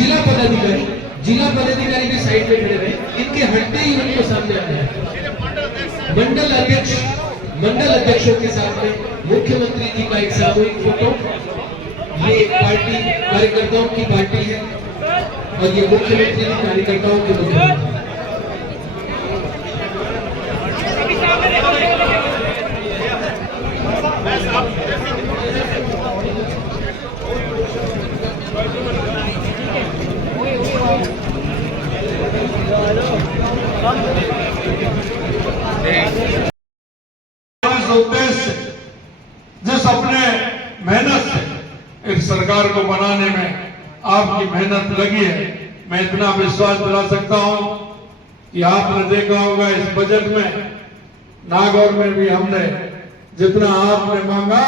जिला पदाधिकारी भी साइड पे खड़े रहे, इनके हटते ही उनको सामने आया। मंडल अध्यक्षों के साथ में मुख्यमंत्री जी का एक सामूहिक फोटो। ये पार्टी कार्यकर्ताओं की पार्टी है और ये मुख्यमंत्री जी कार्यकर्ताओं के मुख्यमंत्री। उद्देश्य जिस अपने मेहनत से इस सरकार को बनाने में आपकी मेहनत लगी है, मैं इतना विश्वास दिला सकता हूं कि आपने देखा होगा इस बजट में नागौर में भी हमने जितना आपने मांगा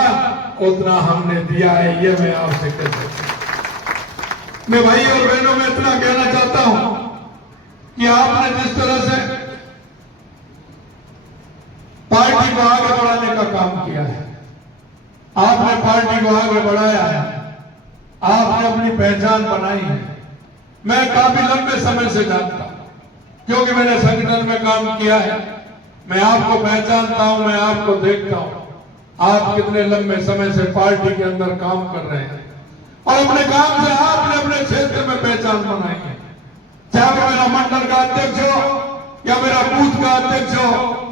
उतना हमने दिया है। ये मैं आपसे कह सकता हूं। मैं भाई और बहनों में इतना कहना चाहता हूं कि आपने जिस तरह से पार्टी को आगे बढ़ाने का काम किया है, आपने पार्टी को आगे बढ़ाया है, आपने अपनी पहचान बनाई है। मैं काफी लंबे समय से जानता हूं क्योंकि मैंने संगठन में काम किया है। मैं आपको पहचानता हूं, मैं आपको देखता हूं आप कितने लंबे समय से पार्टी के अंदर काम कर रहे हैं और अपने काम से आपने अपने क्षेत्र में पहचान बनाई है। चाहे वो मेरा मंडल का अध्यक्ष हो या मेरा बूथ का अध्यक्ष हो,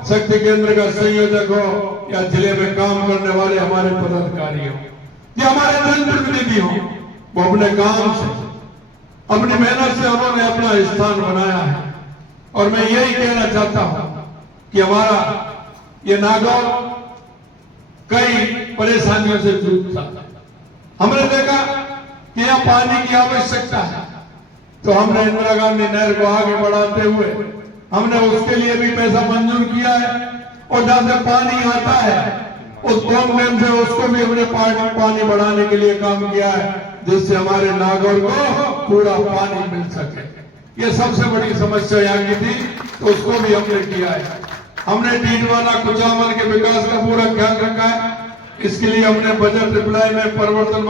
शक्ति केंद्र का संयोजक हो या जिले में काम करने वाले हमारे पदाधिकारी हो या हमारे जनप्रतिनिधि हो, वो अपने काम से अपनी मेहनत से उन्होंने अपना स्थान बनाया है। और मैं यही कहना चाहता हूं कि हमारा ये नागौर कई परेशानियों से जूझता था। हमने देखा कि यहाँ पानी की आवश्यकता है, तो हमने इंदिरा गांधी नहर को आगे बढ़ाते हुए हमने उसके लिए भी पैसा मंजूर किया है और जहां से पानी आता है उस बोम डैम से उसको भी हमने पानी बढ़ाने के लिए काम किया है, जिससे हमारे नागौर को पूरा पानी मिल सके। ये सबसे बड़ी समस्या यहाँ की थी, तो उसको भी हमने किया है। हमने डीडवाना कुचामन के विकास का पूरा ख्याल रखा है। इसके लिए हमने बजट रिप्लाई में परिवर्तन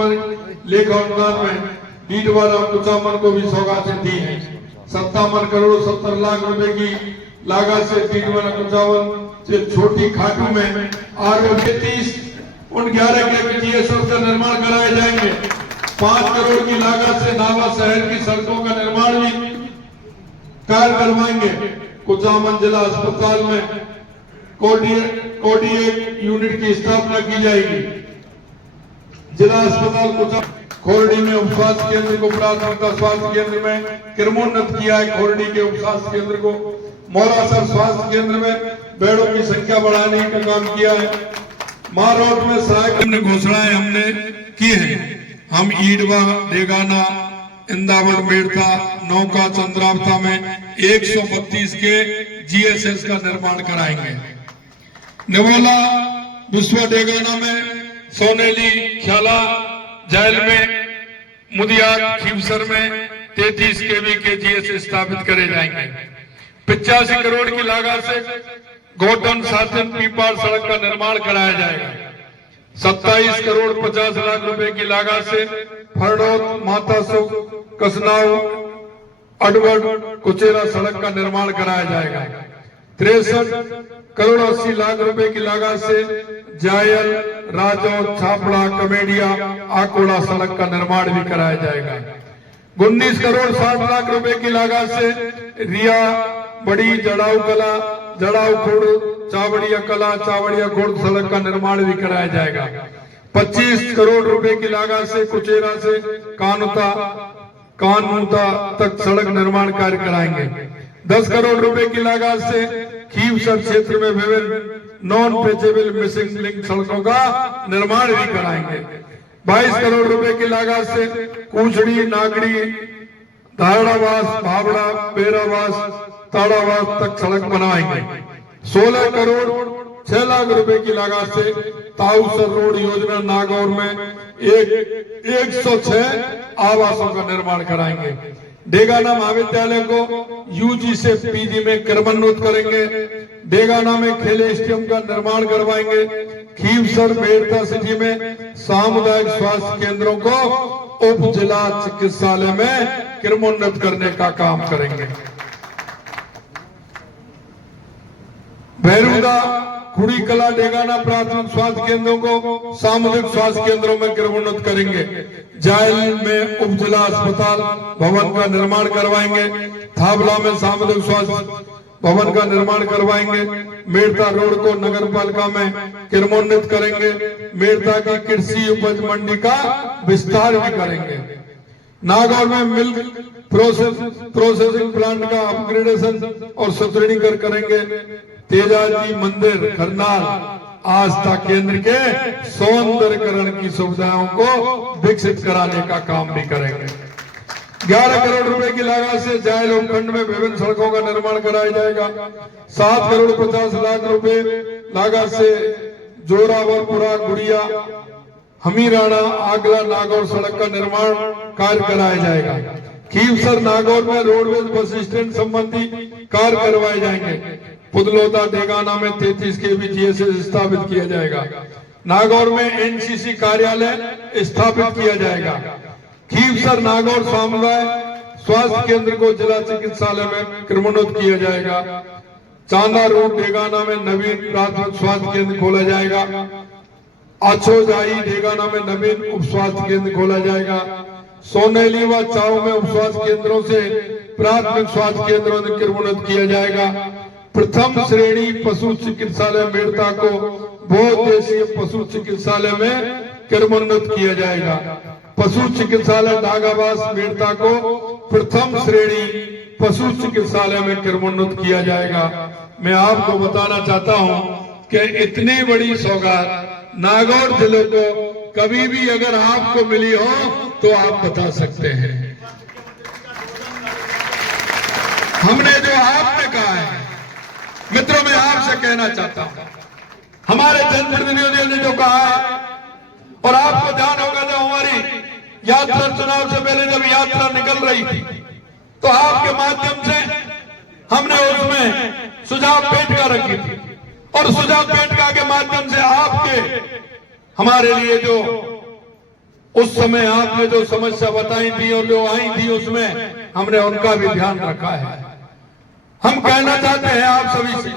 लेखा अनुदान में डीडवाना कुचामन को भी सौगातें दी है। 57 करोड़ 70 लाख रुपए की लागत से डीडवाना कुचामन से छोटी खाटू में आरोग्य 30 उन 11 के जीएसएस का निर्माण कराए जाएंगे। 5 करोड़ की लागत से नावा शहर की सड़कों का निर्माण भी कार्य करवाएंगे। कुचामन जिला अस्पताल में कोडी यूनिट की स्थापना की जाएगी। जिला अस्पताल कुचामन खोरडी में उपस्वास्थ्य केंद्र को प्राथमिकता स्वास्थ्य केंद्र में क्रमोन्नत किया है। खोरडी के उपस्वास्थ्य केंद्र को मोरासर स्वास्थ्य केंद्र में बेडों की संख्या बढ़ाने का काम किया है। मारोट में सहायक हमने घोषणाएं हमने की है। हम ईडवा डेगाना इंदावर मेड़ता नौका चंद्रावता में 132 के जीएसएस का निर्माण कराएंगे। निवोला विश्वा डेगाना में सोनेली ख्याला जेल में मुदियार खीवसर में 33 केवी के जीएसएस स्थापित करे जाएंगे। 85 करोड़ की लागत से गोटन साथन पीपाड़ सड़क का निर्माण कराया जाएगा। 27 करोड़ 50 लाख रुपए की लागत से फरडोत मातासो कसनाऊ अडवड कुचेरा सड़क का निर्माण कराया जाएगा। 63 करोड़ 80 लाख रुपए की लागत से जायल राजौ छापड़ा कमेडिया आकोड़ा सड़क का निर्माण भी कराया जाएगा। 19 करोड़ 60 लाख रुपए की लागत से रिया बड़ी जड़ाऊ कला जड़ाऊ खोड़ चावड़िया कला चावड़िया खोड़ सड़क का निर्माण भी कराया जाएगा। 25 करोड़ रुपए की लागत से कुचेरा से कानूता तक सड़क निर्माण कार्य कराएंगे। 10 करोड़ रुपए की लागत से खीवसर क्षेत्र में विभिन्न नॉन पेचेबल मिसिंग लिंक सड़कों का निर्माण भी कराएंगे। 22 करोड़ रुपए की लागत से कूचड़ी नागड़ी धारणावास भावड़ा बेरावास ताड़ावास तक सड़क बनाएंगे। 16 करोड़ 6 लाख रुपए की लागत से ताऊसर रोड योजना नागौर में 106 आवासों का निर्माण कराएंगे। डेगाना महाविद्यालय को यूजी से पीजी में क्रमोन्नत करेंगे। डेगाना में खेल स्टेडियम का निर्माण करवाएंगे। खीवसर मेड़ता सिटी में सामुदायिक स्वास्थ्य केंद्रों को उप जिला चिकित्सालय में क्रमोन्नत करने का काम करेंगे। भैरूदा खुड़ी कला डेगाना प्राथमिक स्वास्थ्य केंद्रों को सामुदायिक स्वास्थ्य केंद्रों में क्रमोन्नत करेंगे। जायल में उप जिला अस्पताल भवन का निर्माण करवाएंगे। थाबला में सामुदायिक स्वास्थ्य भवन का निर्माण करवाएंगे। मेड़ता रोड को नगर पालिका में क्रमोन्नत करेंगे। मेड़ता की कृषि उपज मंडी का विस्तार भी करेंगे। नागौर में मिल्क प्रोसेसिंग प्लांट का अपग्रेडेशन और सुदृढ़ीकरण करेंगे। तेजाजी मंदिर करनाल आस्था केंद्र के सौंदर्यकरण की सुविधाओं को विकसित कराने का काम भी करेंगे। 11 करोड़ रुपए की लागत से जायल उपखंड में विभिन्न सड़कों का निर्माण कराया जाएगा। 7 करोड़ 50 लाख रुपए लागत से जोरावरपुरा गुड़िया हमीराना आगला नागौर सड़क का निर्माण कार्य कराया जाएगा। खीवसर नागौर में रोडवेज बस स्टैंड संबंधी कार्य करवाए जाएंगे। पुदलोदा डेगाना में 33 kV GSS स्थापित किया जाएगा। नागौर में NCC कार्यालय स्थापित किया जाएगा। खीवसर नागौर सामुदाय स्वास्थ्य केंद्र को जिला चिकित्सालय में क्रमोन्नत किया जाएगा। चांदा रोड डेगाना में नवीन प्राथमिक स्वास्थ्य केंद्र खोला जाएगा। अछोजाई डेगाना में नवीन उप स्वास्थ्य केंद्र खोला जाएगा। सोनेली व चाव में उप स्वास्थ्य केंद्रों से प्राथमिक स्वास्थ्य केंद्रों में क्रमोन्नत किया जाएगा। प्रथम श्रेणी पशु चिकित्सालय मेड़ता को बहुउद्देशीय पशु चिकित्सालय में क्रमोन्नत किया जाएगा। पशु चिकित्सालय नागाबास मेड़ता को प्रथम श्रेणी पशु चिकित्सालय में क्रमोन्नत किया जाएगा। मैं आपको बताना चाहता हूं कि इतनी बड़ी सौगात नागौर जिले को कभी भी अगर आपको मिली हो तो आप बता सकते हैं। हमने जो आपने कहा है मित्रों, मैं आपसे कहना चाहता हूं, हमारे जनप्रतिनिधियों ने जो कहा है, और आपको ध्यान होगा जब हमारी यात्रा चुनाव से पहले जब यात्रा निकल रही थी तो आपके माध्यम से हमने उसमें सुझाव पेटिका रखी थी, और सुझाव पेटिका के माध्यम से आपके हमारे लिए जो उस समय आपने जो समस्या बताई थी और जो आई थी उसमें हमने उनका भी ध्यान रखा है। हम कहना चाहते हैं आप सभी से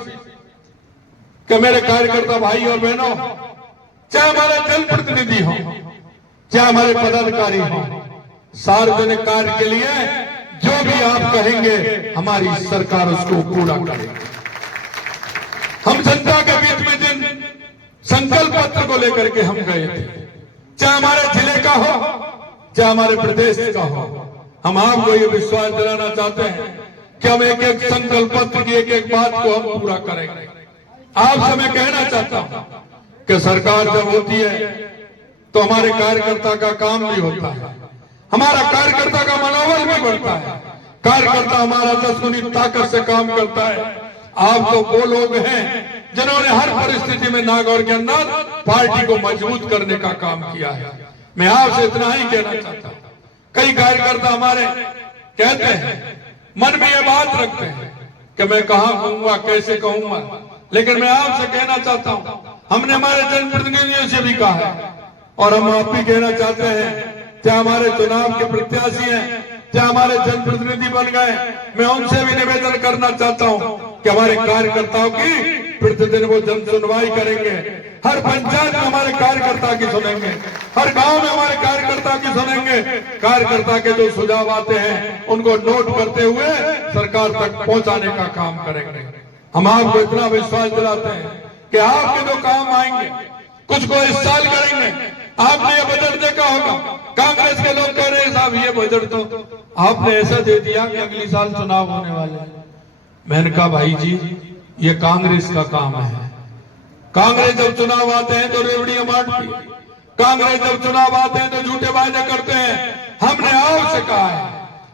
कि मेरे कार्यकर्ता भाई और बहनों, चाहे हमारे जनप्रतिनिधि हो, चाहे हमारे पदाधिकारी हो, सार्वजनिक कार्य के लिए जो भी आप कहेंगे हमारी सरकार उसको पूरा करेगी। हम जनता के बीच में जिन संकल्प पत्र को लेकर के हम गए थे, चाहे हमारे जिले का हो चाहे हमारे प्रदेश का हो, हम आपको ये विश्वास दिलाना चाहते हैं कि हम एक एक संकल्प पत्र की एक एक बात को हम पूरा करेंगे। आपसे मैं कहना चाहता हूं कि सरकार जब होती है तो हमारे कार्यकर्ता का काम भी होता है, हमारा कार्यकर्ता का मनोबल भी बढ़ता है, कार्यकर्ता हमारा 10 गुनी ताकत से काम करता है। आप तो वो लोग हैं जिन्होंने हर परिस्थिति में नागौर के अंदर पार्टी को मजबूत करने का काम किया है। मैं आपसे इतना ही कहना चाहता हूं, कई कार्यकर्ता हमारे कहते हैं, मन में ये बात रखते हैं कि मैं कहां कहूंगा, कैसे कहूंगा, लेकिन मैं आपसे कहना चाहता हूं, हमने हमारे जनप्रतिनिधियों से भी कहा है और हम आप भी कहना चाहते हैं, चाहे हमारे चुनाव के प्रत्याशी हैं, चाहे हमारे जनप्रतिनिधि बन गए, मैं उनसे भी निवेदन करना चाहता हूं कि हमारे कार्यकर्ताओं की प्रतिदिन वो जन सुनवाई करेंगे। हर पंचायत में हमारे कार्यकर्ता की सुनेंगे, हर गांव में हमारे कार्यकर्ता की सुनेंगे। कार्यकर्ता के जो सुझाव आते हैं उनको नोट करते हुए सरकार तक पहुंचाने का काम करेंगे। हम आपको इतना विश्वास दिलाते हैं कि आपके जो काम आएंगे कुछ को इस साल करेंगे। आपने ये बजट देखा होगा, कांग्रेस के लोग कह रहे हैं साहब ये बजट तो आपने ऐसा दे दिया कि अगली साल चुनाव होने वाले हैं। मैंने कहा भाई जी ये कांग्रेस का काम है। कांग्रेस जब चुनाव आते हैं तो रेवड़ियां बांटती, कांग्रेस जब चुनाव आते हैं तो झूठे वायदे करते हैं। हमने आपसे कहा है,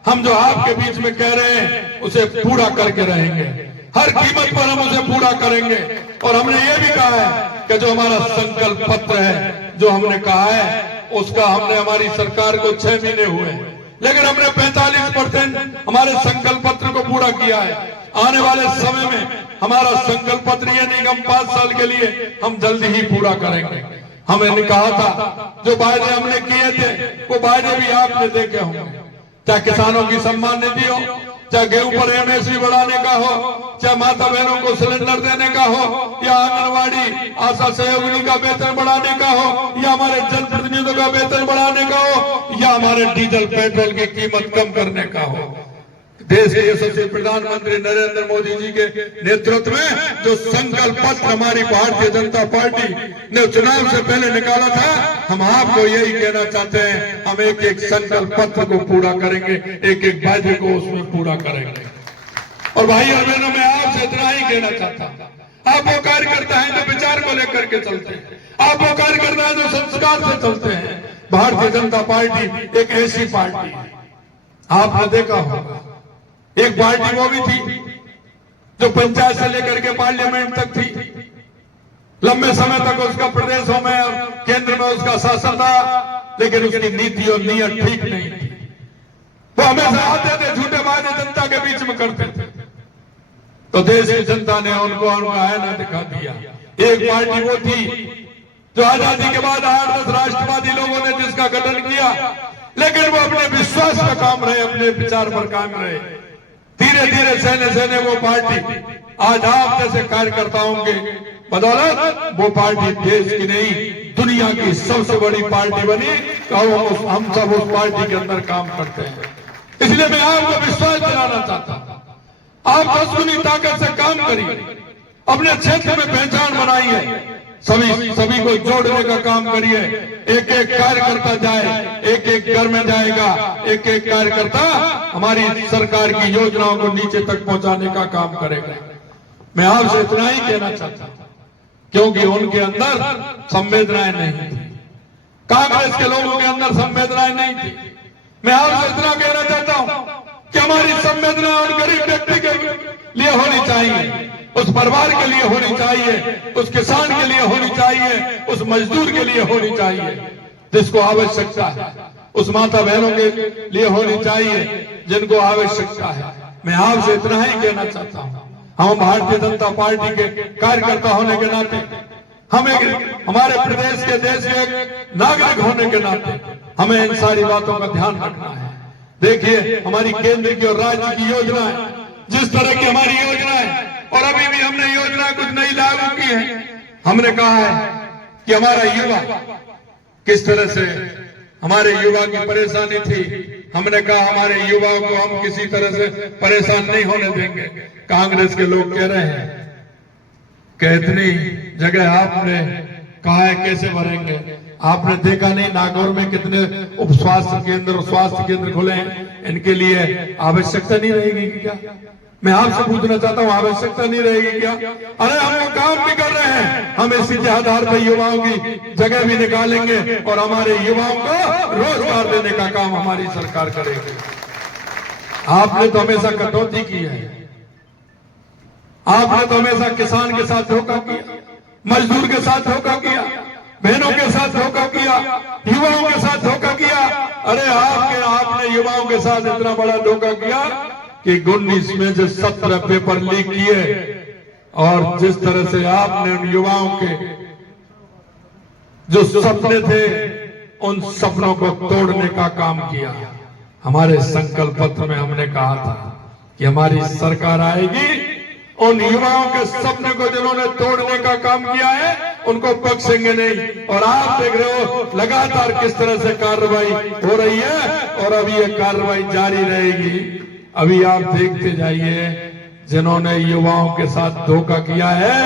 हम जो आपके बीच में कह रहे हैं उसे पूरा करके रहेंगे, हर कीमत पर हम उसे पूरा करेंगे। और हमने ये भी कहा है कि जो हमारा संकल्प पत्र है, जो हमने कहा है उसका हमने हमारी सरकार को 6 महीने हुए, लेकिन हमने 45% हमारे संकल्प पत्र को पूरा किया है। आने वाले समय में हमारा संकल्प पत्र ये नहीं कि हम 5 साल के लिए हम जल्दी ही पूरा करेंगे। हमें कहा था जो वायदे हमने किए थे वो वायदे भी आपने देखे होंगे, चाहे किसानों की सम्मान निधि हो, चाहे गेहूं पर एमएसपी बढ़ाने का हो, चाहे माता बहनों को सिलेंडर देने का हो, या आंगनवाड़ी आशा सहयोगिनी का वेतन बढ़ाने का हो, या हमारे जनप्रतिनिधियों का वेतन बढ़ाने का हो, या हमारे डीजल पेट्रोल की कीमत कम करने का हो। देश के यशस्वी प्रधानमंत्री नरेंद्र मोदी जी के नेतृत्व में जो संकल्प पत्र हमारी भारतीय जनता पार्टी ने चुनाव से पहले निकाला था, हम आपको यही कहना चाहते हैं, हम एक एक संकल्प पत्र को पूरा करेंगे, एक एक वायदे को उसमें पूरा करेंगे। और भाई और बहनों, मैं आपसे इतना ही कहना चाहता हूँ, आप वो कार्यकर्ता हैं जो विचार को लेकर के चलते हैं, आप वो कार्यकर्ता हैं जो संस्कार से चलते हैं। भारतीय जनता पार्टी एक ऐसी पार्टी है, आपने देखा होगा, एक पार्टी वो भी थी जो पंचायत से लेकर के पार्लियामेंट तक थी, लंबे समय तक उसका प्रदेशों में और केंद्र में उसका शासन था, लेकिन उसकी नीति और नीयत ठीक नहीं थी। वो हमेशा आते थे, झूठे वादे जनता के बीच में करते थे, तो देश की जनता ने उनको उनका आईना दिखा दिया। एक पार्टी वो थी जो आजादी के बाद 8-10 राष्ट्रवादी लोगों ने जिसका गठन किया, लेकिन वो अपने विश्वास पर काम रहे, अपने विचार पर काम रहे। धीरे धीरे सहने वो पार्टी आज आप जैसे कार्यकर्ताओं के बदौलत वो पार्टी देश की नहीं दुनिया की सबसे बड़ी पार्टी बनी। और हम सब उस पार्टी के अंदर काम करते हैं। इसलिए मैं आपको विश्वास दिलाना चाहता हूं, आप 10 गुनी ताकत से काम करिए, अपने क्षेत्र में पहचान बनाइए, सभी को जोड़ने का काम करिए। एक एक कार्यकर्ता जाए, एक एक घर में जाएगा, एक एक कार्यकर्ता हमारी सरकार की योजनाओं को नीचे तक पहुंचाने का काम करेगा। मैं आपसे इतना ही कहना चाहता हूं, क्योंकि उनके अंदर संवेदनाएं नहीं थी, कांग्रेस के लोगों के अंदर संवेदनाएं नहीं थी। मैं आपसे इतना कहना चाहता हूं कि हमारी संवेदना उन गरीब व्यक्ति के लिए होनी चाहिए, उस परिवार के लिए होनी चाहिए, उस किसान के लिए होनी चाहिए, उस मजदूर के लिए होनी चाहिए जिसको आवश्यकता है, उस माता बहनों के लिए होनी चाहिए जिनको आवश्यकता है। मैं आपसे इतना ही कहना चाहता हूं, हम भारतीय जनता पार्टी के कार्यकर्ता होने के नाते, हम एक हमारे प्रदेश के देश के एक नागरिक होने के नाते हमें इन सारी बातों का ध्यान रखना है। देखिए, हमारी केंद्र की और राज्य की योजनाएं, जिस तरह की हमारी योजनाएं, और अभी भी हमने योजना कुछ नई लागू की है। हमने कहा है कि हमारा युवा किस तरह से, हमारे युवा की परेशानी थी, हमने कहा हमारे युवाओं को हम किसी तरह से परेशान नहीं होने देंगे। कांग्रेस के लोग कह रहे हैं कि इतनी जगह आपने कहा है कैसे भरेंगे। आपने देखा नहीं नागौर में कितने उप स्वास्थ्य केंद्र और स्वास्थ्य केंद्र खुले हैं, इनके लिए आवश्यकता नहीं रहेगी क्या? मैं आपसे पूछना चाहता हूं, आवश्यकता नहीं रहेगी क्या? अरे हम लोग काम भी कर रहे हैं, हम इसी के आधार पर युवाओं की जगह भी निकालेंगे और हमारे युवाओं को रोजगार देने का काम हमारी सरकार करेगी। आपने तो हमेशा कटौती की है, आपने तो हमेशा किसान के साथ धोखा किया, मजदूर के साथ धोखा किया, बहनों के साथ धोखा किया, युवाओं के साथ धोखा किया। अरे आपने युवाओं के साथ इतना बड़ा धोखा किया कि 19 में जो 17 पेपर लीक किए, और जिस तरह से आपने उन युवाओं के जो सपने थे उन सपनों को तोड़ने का काम किया। हमारे संकल्प पत्र में हमने कहा था कि हमारी सरकार आएगी, उन युवाओं के सपने को जिन्होंने तोड़ने का काम किया है उनको बख्शेंगे नहीं। और आप देख रहे हो लगातार किस तरह से कार्रवाई हो रही है, और अभी ये कार्रवाई जारी रहेगी। अभी आप देखते जाइए, जिन्होंने युवाओं के साथ धोखा किया है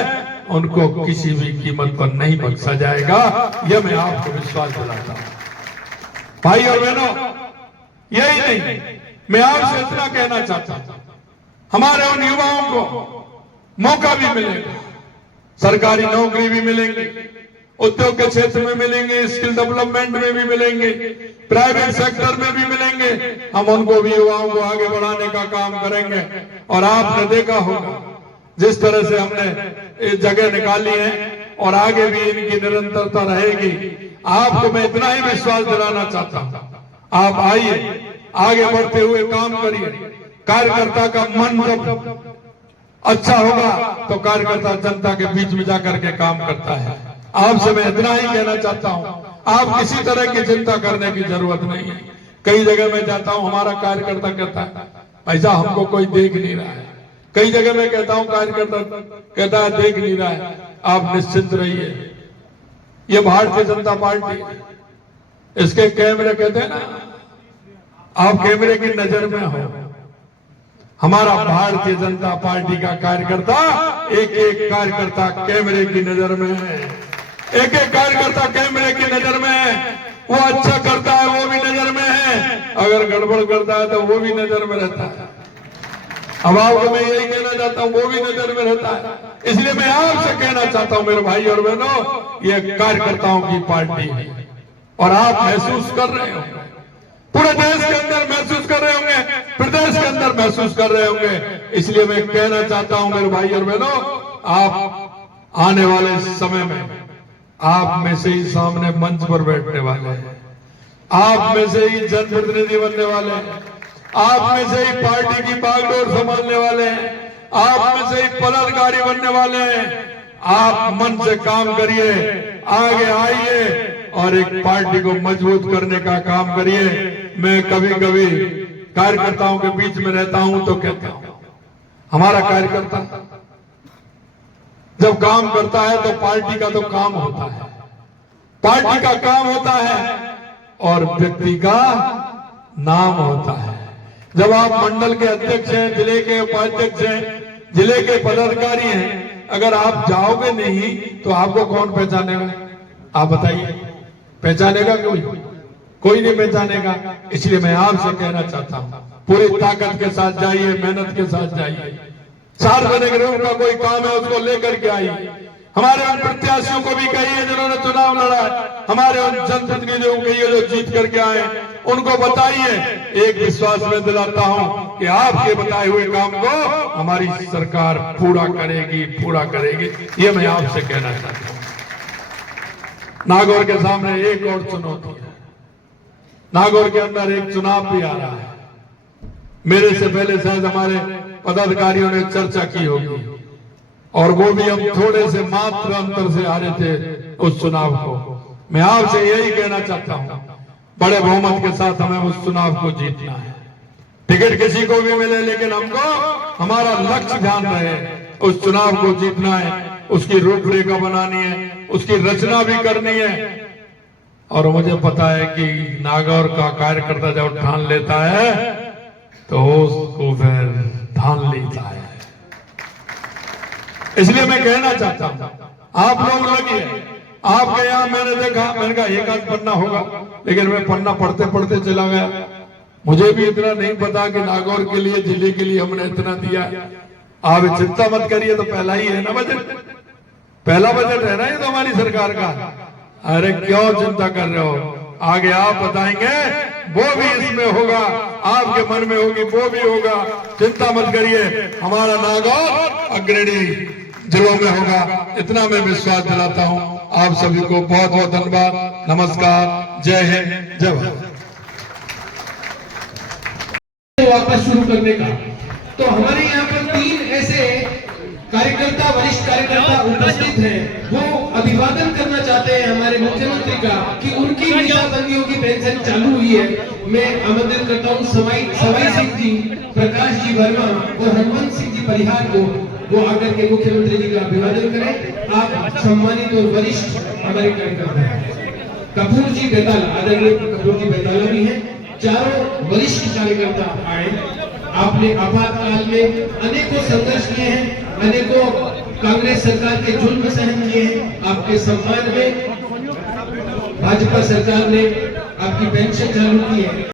उनको किसी भी कीमत पर नहीं बख्शा जाएगा, यह मैं आपको विश्वास दिलाता हूं। भाई और बहनों, यही नहीं, मैं आपसे इतना कहना चाहता हूं, हमारे उन युवाओं को मौका भी मिलेगा, सरकारी नौकरी भी मिलेंगी, उद्योग के क्षेत्र में मिलेंगे, स्किल डेवलपमेंट में भी मिलेंगे, प्राइवेट सेक्टर में भी मिलेंगे। हम उनको भी, युवाओं को आगे बढ़ाने का काम करेंगे। और आपने देखा होगा जिस तरह से हमने जगह निकाली है और आगे भी इनकी निरंतरता रहेगी। आपको मैं इतना ही विश्वास दिलाना चाहता हूं, आप आइए, आगे बढ़ते हुए काम करिए। कार्यकर्ता का मन जब अच्छा होगा तो कार्यकर्ता जनता के बीच में जाकर के काम करता है। आपसे मैं इतना ही कहना चाहता हूं, आप किसी तरह की चिंता करने की जरूरत नहीं है। कई जगह मैं जाता हूं, हमारा कार्यकर्ता कहता है ऐसा हमको कोई देख नहीं रहा है। कई जगह मैं कहता हूं, कार्यकर्ता कहता है देख नहीं रहा है। आप निश्चिंत रहिए, ये भारतीय जनता पार्टी, इसके कैमरे कहते हैं ना, आप कैमरे की नजर में हो। हमारा भारतीय जनता पार्टी का कार्यकर्ता, एक एक कार्यकर्ता कैमरे की नजर में है। एक एक कार्यकर्ता कैमरे की नजर में है। वो अच्छा करता है वो भी नजर में है, अगर गड़बड़ करता है तो वो भी नजर में रहता है। अब आपको मैं यही कहना चाहता हूं, वो भी नजर में रहता है। इसलिए मैं आपसे कहना चाहता हूं मेरे भाई और बहनों, ये कार्यकर्ताओं की पार्टी है और आप महसूस कर रहे हो, पूरे देश के अंदर महसूस कर रहे होंगे, प्रदेश के अंदर महसूस कर रहे होंगे। इसलिए मैं कहना चाहता हूं मेरे भाई और बहनों, आप आने वाले समय में आप में से ही सामने मंच पर बैठने वाले हैं, आप में से ही जनप्रतिनिधि बनने वाले हैं, आप में से ही पार्टी की बागडोर संभालने वाले हैं, आप में से ही पदाधिकारी बनने वाले हैं। आप मन से काम करिए, आगे आइए और एक पार्टी को मजबूत करने का काम करिए। मैं कभी कभी कार्यकर्ताओं के बीच में रहता हूं तो कहता हूं, हमारा कार्यकर्ता जब काम करता है तो पार्टी का तो काम होता है, पार्टी का काम होता है और व्यक्ति का नाम होता है। जब आप मंडल के अध्यक्ष हैं, जिले के उपाध्यक्ष हैं, जिले के पदाधिकारी हैं, अगर आप जाओगे नहीं तो आपको कौन पहचानेगा? आप बताइए, पहचानेगा कोई? कोई नहीं पहचानेगा। इसलिए मैं आपसे कहना चाहता हूं, पूरी ताकत के साथ जाइए, मेहनत के साथ जाइए। सार्वजनिक रूप का कोई काम है उसको लेकर के आइए। हमारे उन प्रत्याशियों को भी कहिए जिन्होंने चुनाव लड़ा है, हमारे उन जनप्रतिनिधियों को कहिए जो जीत करके आए, उनको बताइए। एक विश्वास में दिलाता हूं कि आपके बताए हुए काम को हमारी सरकार पूरा करेगी, पूरा करेगी। ये मैं आपसे कहना चाहता हूं। नागौर के सामने एक और चुनौती है, नागौर के अंदर एक चुनाव भी आ रहा है। मेरे से पहले शायद हमारे पदाधिकारियों ने चर्चा की होगी और वो भी हम थोड़े से मात्र अंतर से हारे थे उस चुनाव को। मैं आपसे यही कहना चाहता हूं, बड़े बहुमत के साथ हमें उस चुनाव को जीतना है। टिकट किसी को भी मिले, लेकिन हमको हमारा लक्ष्य ध्यान रहे, उस चुनाव को जीतना है, उसकी रूपरेखा बनानी है, उसकी रचना भी करनी है। और मुझे पता है कि नागौर का कार्यकर्ता जब ठान लेता है तो उसको फिर ठान लेता है। इसलिए मैं कहना चाहता हूं, आप लोग लगिए। आपके यहां मैंने देखा, मैंने कहा एक आध पन्ना होगा, लेकिन मैं पन्ना पढ़ते पढ़ते चला गया। मुझे भी इतना नहीं पता कि नागौर के लिए, जिले के लिए हमने इतना दिया। आप चिंता मत करिए, तो पहला ही है ना बजट, पहला बजट है ना ये तो हमारी सरकार का। अरे क्यों चिंता कर रहे हो? आगे आप बताएंगे, वो भी इसमें होगा, आपके मन में होगी वो भी होगा। चिंता मत करिए, हमारा नागौर अग्रणी जिलों में होगा, इतना मैं विश्वास दिलाता हूं। आप सभी को बहुत बहुत धन्यवाद। नमस्कार, जय हिंद, जय भारत। वापस शुरू करने का, तो हमारे यहाँ पर 3 ऐसे कार्यकर्ता, वरिष्ठ कार्यकर्ता उपस्थित हैं। वो अभिवादन करना चाहते हैं हमारे मुख्यमंत्री का कि उनकी मीसाबंदियों की पेंशन चालू हुई है। मैं आमंत्रित करता हूँ सवाई सिंह जी, प्रकाश जी वर्मा और हनुमंत सिंह जी परिहार को, वो आकर के मुख्यमंत्री जी का अभिवादन करें। आप सम्मानित और वरिष्ठ हमारे कार्यकर्ता हैं। कपूर जी बेताला, आदरणीय कपूर जी बेताला भी हैं। चारों वरिष्ठ कार्यकर्ता आए। आपने आपातकाल में अनेकों संघर्ष किए हैं, अनेकों कांग्रेस सरकार के जुल्म सहन किए हैं। आपके सम्मान में भाजपा सरकार ने आपकी पेंशन चालू की है।